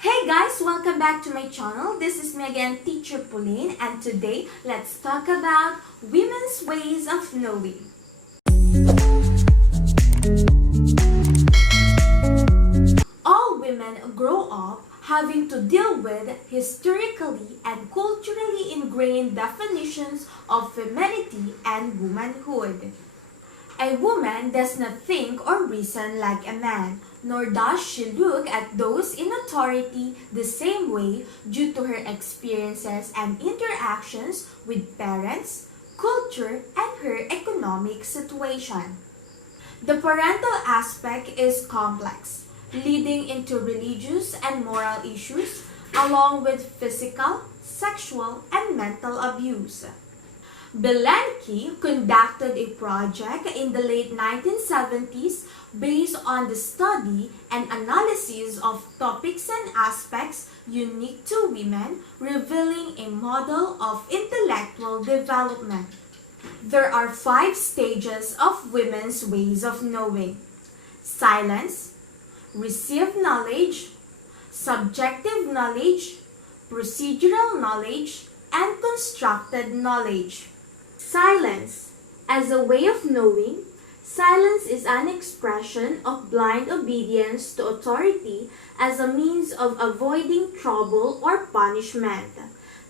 Hey guys, welcome back to my channel. This is me again, Teacher Pauline, and today let's talk about women's ways of knowing. All women grow up having to deal with historically and culturally ingrained definitions of femininity and womanhood. A woman does not think or reason like a man, nor does she look at those in authority the same way due to her experiences and interactions with parents, culture, and her economic situation. The parental aspect is complex, leading into religious and moral issues, along with physical, sexual, and mental abuse. Belenky conducted a project in the late 1970s based on the study and analysis of topics and aspects unique to women, revealing a model of intellectual development. There are 5 stages of women's ways of knowing: silence, received knowledge, subjective knowledge, procedural knowledge, and constructed knowledge. Silence. As a way of knowing, silence is an expression of blind obedience to authority as a means of avoiding trouble or punishment.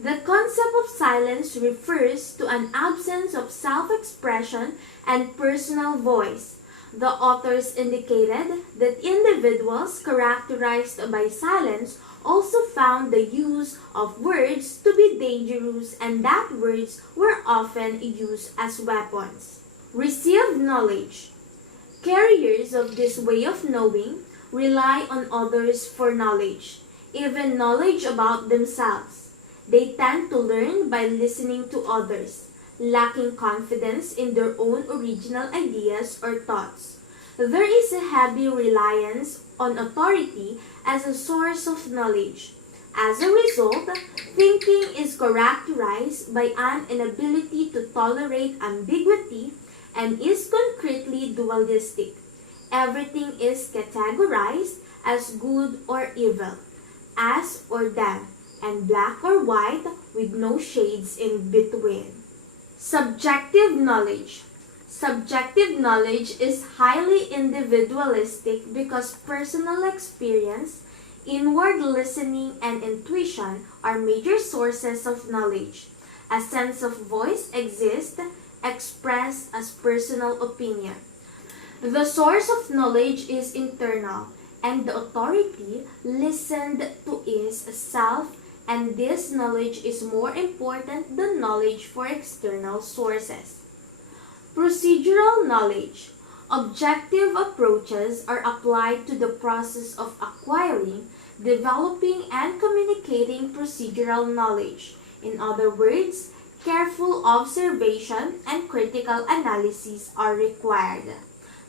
The concept of silence refers to an absence of self-expression and personal voice. The authors indicated that individuals characterized by silence also found the use of words to be dangerous and that words were often used as weapons. Received knowledge. Carriers of this way of knowing rely on others for knowledge, even knowledge about themselves. They tend to learn by listening to others, lacking confidence in their own original ideas or thoughts. There is a heavy reliance on authority as a source of knowledge. As a result, thinking is characterized by an inability to tolerate ambiguity and is concretely dualistic. Everything is categorized as good or evil, us or them, and black or white with no shades in between. Subjective knowledge. Subjective knowledge is highly individualistic because personal experience, inward listening, and intuition are major sources of knowledge. A sense of voice exists, expressed as personal opinion. The source of knowledge is internal, and the authority listened to is self, and this knowledge is more important than knowledge for external sources. Procedural knowledge. Objective approaches are applied to the process of acquiring, developing, and communicating procedural knowledge. In other words, careful observation and critical analysis are required.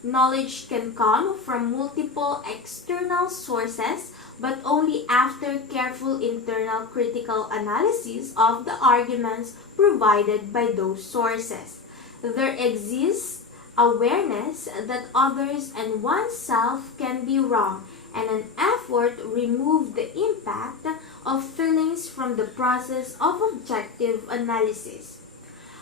Knowledge can come from multiple external sources, but only after careful internal critical analysis of the arguments provided by those sources. There exists awareness that others and oneself can be wrong, and an effort to remove the impact of feelings from the process of objective analysis.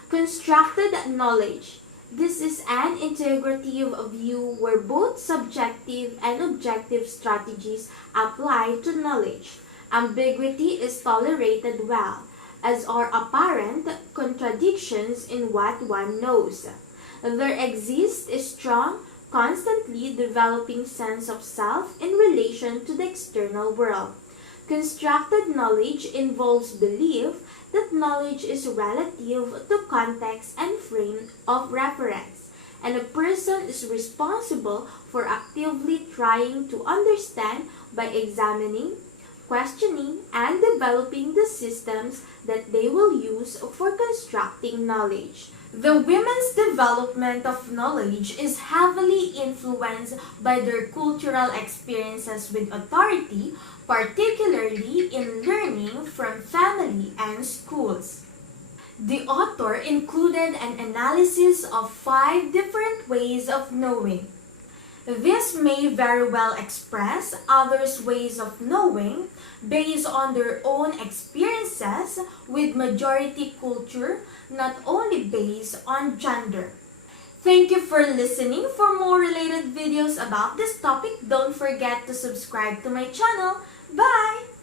Constructed knowledge. This is an integrative view where both subjective and objective strategies apply to knowledge. Ambiguity is tolerated well, as are apparent contradictions in what one knows. There exists a strong, constantly developing sense of self in relation to the external world. Constructed knowledge involves belief that knowledge is relative to context and frame of reference, and a person is responsible for actively trying to understand by examining, questioning, and developing the systems that they will use for constructing knowledge. The women's development of knowledge is heavily influenced by their cultural experiences with authority, particularly in learning from family and schools. The author included an analysis of 5 different ways of knowing. This may very well express others' ways of knowing, based on their own experiences with majority culture, not only based on gender. Thank you for listening. For more related videos about this topic, don't forget to subscribe to my channel. Bye!